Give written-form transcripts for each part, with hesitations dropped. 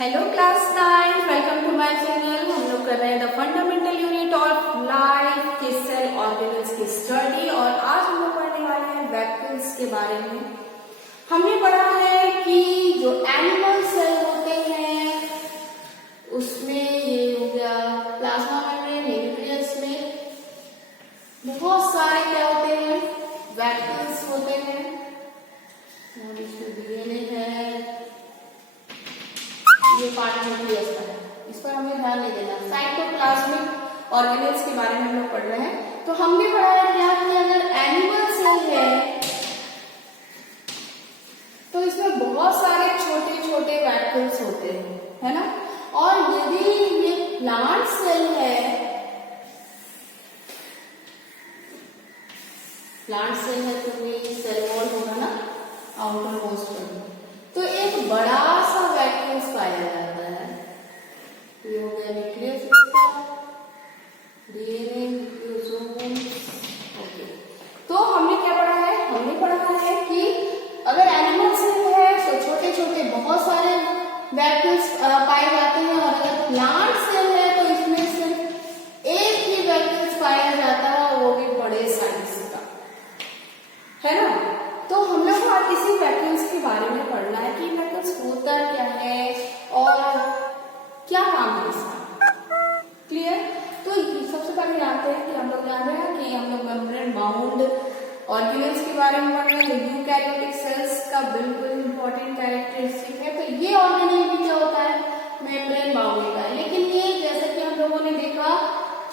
Hello class 9, welcome to my channel. हम लोग कर रहे हैं the fundamental unit of life के सेल ऑर्गेनल्स की स्टडी और आज हम लोग पढ़ने वाले हैं वैक्यूल्स के बारे में। हमने पढ़ा है कि जो एनिमल सेल होते हैं उसमें ये हो गया प्लाज्मा मेम्ब्रेन, न्यूक्लियस में बहुत सारे क्या होते हैं, वैक्यूल्स होते हैं। और इसमें डीएनए है, ये पार्ट न्यूक्लियस का है, इस पर हमें ध्यान नहीं देना। साइटोप्लाज्मिक ऑर्गेनल्स के बारे में हम लोग पढ़ रहे हैं। तो हमने पढ़ा है क्या कि अगर एनिमल सेल है तो इसमें बहुत सारे छोटे छोटे वैक्यूल्स होते हैं, है ना। और यदि ये प्लांट सेल है, तो ये सेल वॉल होगा ना आउटर मोस्ट पर, तो एक बड़ा सा वैक्यूल्स पाया जाता है। ये हो गया न्यूक्लियस, डीएनए, न्यूक्लियोसोम। ओके, तो हमने क्या पढ़ा है, हमने पढ़ा है कि अगर एनिमल सेल है तो छोटे छोटे बहुत सारे वैक्यूल्स पाए जाते हैं, और अगर प्लांट सेल है तो इसमें सिर्फ एक ही वैक्यूल्स पाया जाता है, वो भी बड़े साइज का, है ना। तो हम लोग को आज इसी वैक्यूल्स के बारे में पढ़ना है कि वैक्यूल्स होता क्या है और क्या काम है इसका। क्लियर। तो सबसे पहले जानते हैं कि हम लोग जान रहे हैं कि हम लोग मेम्ब्रेन बाउंड ऑर्गेनल्स के बारे में पढ़ रहे हैं। जो यूकैरियोटिक सेल्स का बिल्कुल इंपॉर्टेंट कैरेक्टरिस्टिक है, तो ये ऑर्गेनल भी क्या होता है, मेम्ब्रेन बाउंड का है। लेकिन ये जैसे कि हम लोगों ने देखा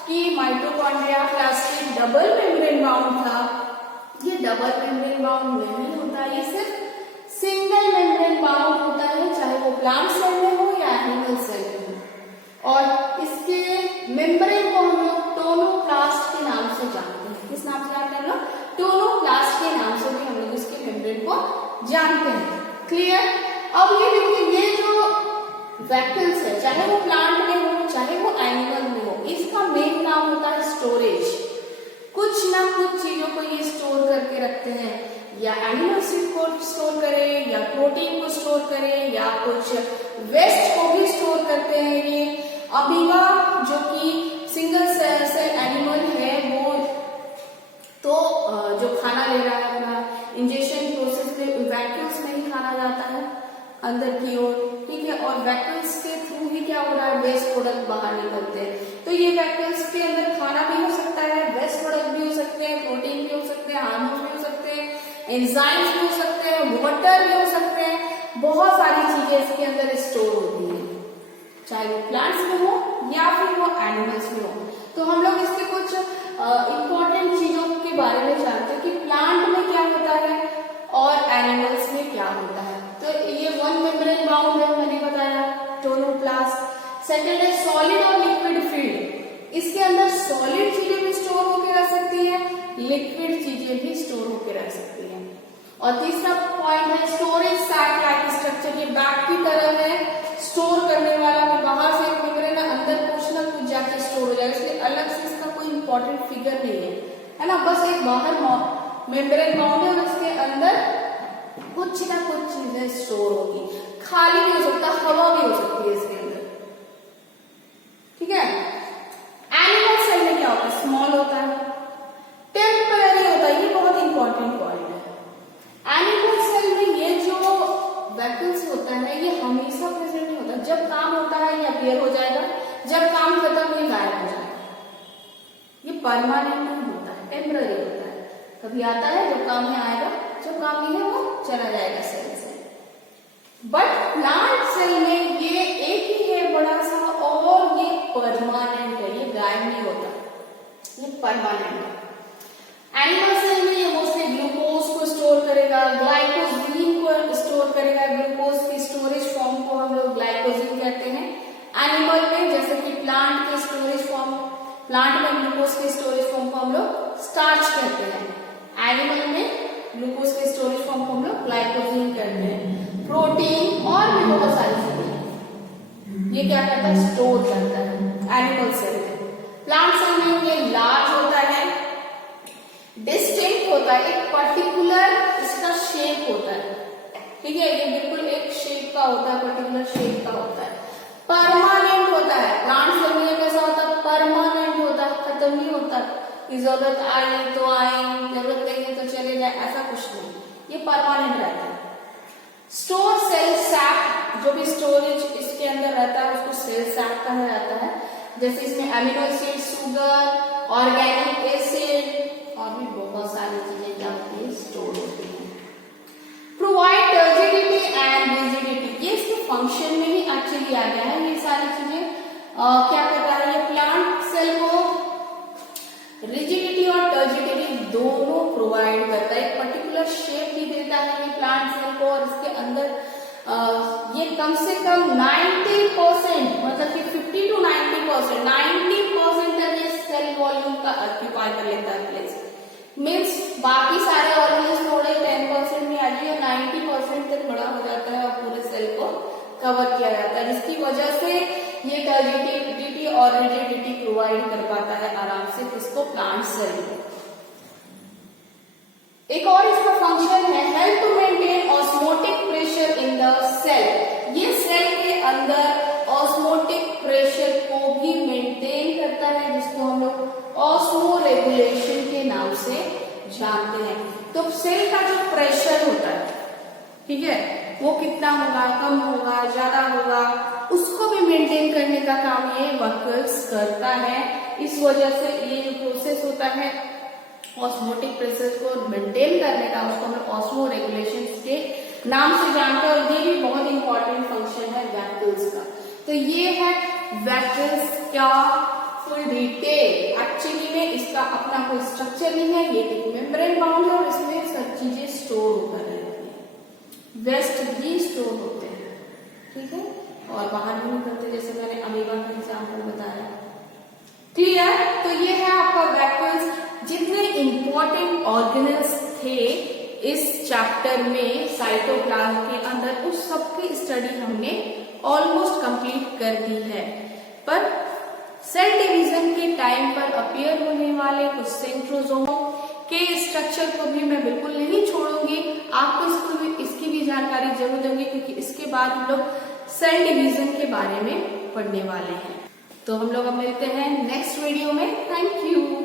कि mitochondria plastic double membrane bound था, ये डबल मेम्ब्रेन बाउंड नहीं होता, ये सिर्फ सिंगल मेम्ब्रेन बाउंड होता है, चाहे वो प्लांट सेल में हो या एनिमल सेल में हो। और इसके मेम्ब्रेन को हम लोग टोनोप्लास्ट के नाम से जानते हैं। किस नाम से जानते हैं हम लोग, टोनोप्लास्ट के नाम से भी हम लोग इसके मेम्ब्रेन को जानते हैं। क्लियर। अब ये देखिए, ये जो वैक्यूल्स है, चाहे वो प्लांट में हो चाहे वो एनिमल में हो, इसका मेन काम होता है स्टोरेज। कुछ ना कुछ चीजों को ये स्टोर करके रखते हैं, या एनिमल सीड को स्टोर करें, या प्रोटीन को स्टोर करें, या कुछ वेस्ट को भी स्टोर करते हैं। ये अमीबा जो कि सिंगल सेल एनिमल है, वो तो जो खाना ले रहा है अपना इंजेक्शन प्रोसेस में वैक्यूल्स में ही खाना जाता है अंदर की ओर, ठीक है। और वैक्यूल्स के थ्रू ही क्या हो रहा है, वेस्ट प्रोडक्ट बाहर निकलते हैं। तो ये वैक्यूल्स के अंदर खाना भी हो सकता है, वेस्ट प्रोडक्ट भी हो सकते हैं, प्रोटीन भी हो सकते हैं, हार्मोन्स भी हो सकते हैं, एंजाइम्स भी हो सकते हैं, वाटर भी हो सकते हैं। बहुत सारी चीजें इसके अंदर स्टोर होती है, चाहे वो प्लांट्स में हो या फिर वो एनिमल्स में हो। तो हम लोग इसके कुछ इंपॉर्टेंट चीजों के बारे में जानते हैं कि प्लांट में क्या होता है और एनिमल्स में क्या होता है। तो ये वन मेम्ब्रेन बाउंड है, मैंने बताया, टोनोप्लास्ट। सेकंड है सॉलिड और लिक्विड फील्ड। इसके अंदर सॉलिड चीजें भी स्टोर होकर रह सकती है, लिक्विड चीजें भी स्टोर होकर रह सकती है। और तीसरा पॉइंट है स्टोरेज सैक लाइक स्ट्रक्चर। ये बैग की तरह है, स्टोर करने वाला, कि बाहर से एक मेम्ब्रेन है, अंदर कुछ ना कुछ जाके स्टोर हो जाएगा, इसलिए अलग से इसका कोई इंपॉर्टेंट फिगर नहीं है ना। बस एक बाहर मेम्ब्रेन बाउंड है और इसके अंदर कुछ ना कुछ चीजें स्टोर होगी। खाली भी हो सकता है, हवा भी हो सकती है इसके अंदर, ठीक है। एनिमल सेल में क्या होता है, स्मॉल होता है, टेम्पररी होता है, ये बहुत इंपॉर्टेंट पॉइंट है। एनिमल सेल में ये जो वैक्यूल्स होता है ये हमेशा प्रेजेंट नहीं होता, जब काम होता है ये अपीयर हो जाएगा, जब काम खत्म ये गायब हो जाएगा। ये परमानेंट नहीं होता है, टेम्पररी होता है, कभी आता है जब काम में आएगा, जब काम नहीं है वो चला जाएगा सेल से। बट प्लांट सेल में ये एक ही है बड़ा सा, और ये परमानेंट है, ये गायब नहीं होता, ये परमानेंट है। एनिमल सेल में ये मोस्टली ग्लूकोज को स्टोर करेगा, ग्लाइकोजीन को स्टोर करेगा। ग्लूकोज की स्टोरेज फॉर्म को हम लोग ग्लाइकोजीन कहते हैं एनिमल में, जैसे कि प्लांट के स्टोरेज फॉर्म, प्लांट में ग्लूकोज की स्टोरेज फॉर्म को हम लोग स्टार्च कहते हैं, एनिमल में ग्लूकोज के स्टोरेज फॉर्म को हम लोग ग्लाइकोजीन कहते हैं। प्रोटीन और भी बहुत सारी चीजें ये क्या करता है, स्टोर करता है एनिमल सेल में। प्लांट सेल में ये लार्ज होता है, डिस्टिंक्ट होता है, एक पर्टिकुलर इसका शेप होता है, ठीक है। ये बिल्कुल एक शेप का होता है, पर्टिकुलर शेप का होता है। कि जरूरत आए तो आए, जरूरत नहीं है तो चले जाए, ऐसा कुछ नहीं, ये परमानेंट रहता है। स्टोर सेल सैक, जो भी स्टोरेज इसके अंदर रहता है उसको सेल सैक कहा जाता है। जैसे इसमें amino acid, sugar, organic acid और भी बहुत सारी चीजें क्या होती है, स्टोर होती है। प्रोवाइड टर्जिडिटी एंड रिजिडिटी, ये इसके फंक्शन में ही एक्चुअली आ गया है। ये सारी चीजें क्या करता है, ये प्लांट सेल को रिजिडिटी और टर्जिडिटी दोनों प्रोवाइड करता है। एक पर्टिकुलर शेप भी देता है ये प्लांट सेल को, और इसके अंदर ये कम से कम 90%, मतलब कि 50 to 90%, 90% तक ये सेल वॉल्यूम का ऑक्यूपाई कर लेता है प्लेस। मीन्स बाकी सारे ऑर्गेनिज थोड़े 10% में आ जाए, 90% तक बड़ा हो जाता है और पूरे सेल को कवर किया जाता है, जिसकी वजह से ये टर्जिडिटी और रिजिडिटी प्रोवाइड कर पाता है आराम से किसको, प्लांट सेल को। एक और इसका फंक्शन है help to maintain osmotic pressure in the cell. ये सेल के अंदर ऑस्मोटिक प्रेशर को भी मेंटेन करता है, जिसको हम लोग ऑस्मो रेगुलेशन के नाम से जानते हैं। तो सेल का जो प्रेशर होता है, ठीक है, वो कितना होगा, कम होगा, ज्यादा होगा, उसको भी मेंटेन करने का काम ये वर्कर्स करता है। इस वजह से ये जो प्रोसेस होता है ऑस्मोटिक प्रेशर को मेंटेन करने का, उसको हम ऑस्मो रेगुलेशन के नाम से जानते हैं, और ये भी बहुत इंपॉर्टेंट फंक्शन है वैक्यूल्स का। तो ये है वैक्यूल्स का फुल डिटेल। एक्चुअली में इसका अपना कोई स्ट्रक्चर नहीं है, ये एक मेम्ब्रेन बाउंड है और इसमें सब चीजें स्टोर होकर रहती है, वेस्ट भी स्टोर होते हैं, ठीक है, और बाहर भी निकलते, जैसे मैंने अमीबा का एग्जाम्पल बताया। क्लियर? तो ये है आपका वैक्यूल्स। जितने इंपॉर्टेंट ऑर्गेनल्स थे इस चैप्टर में साइटोप्लाज्म के अंदर, उस सबकी स्टडी हमने ऑलमोस्ट कंप्लीट कर दी है। पर सेल डिवीजन के टाइम पर अपीयर होने वाले कुछ सेंट्रोजोम के स्ट्रक्चर को भी मैं बिल्कुल नहीं छोड़ूंगी, आपको इसकी भी जानकारी जरूर दूंगी, क्योंकि इसके बाद हम लोग सेल डिवीजन के बारे में पढ़ने वाले हैं। तो हम लोग अब मिलते हैं नेक्स्ट वीडियो में। Thank you.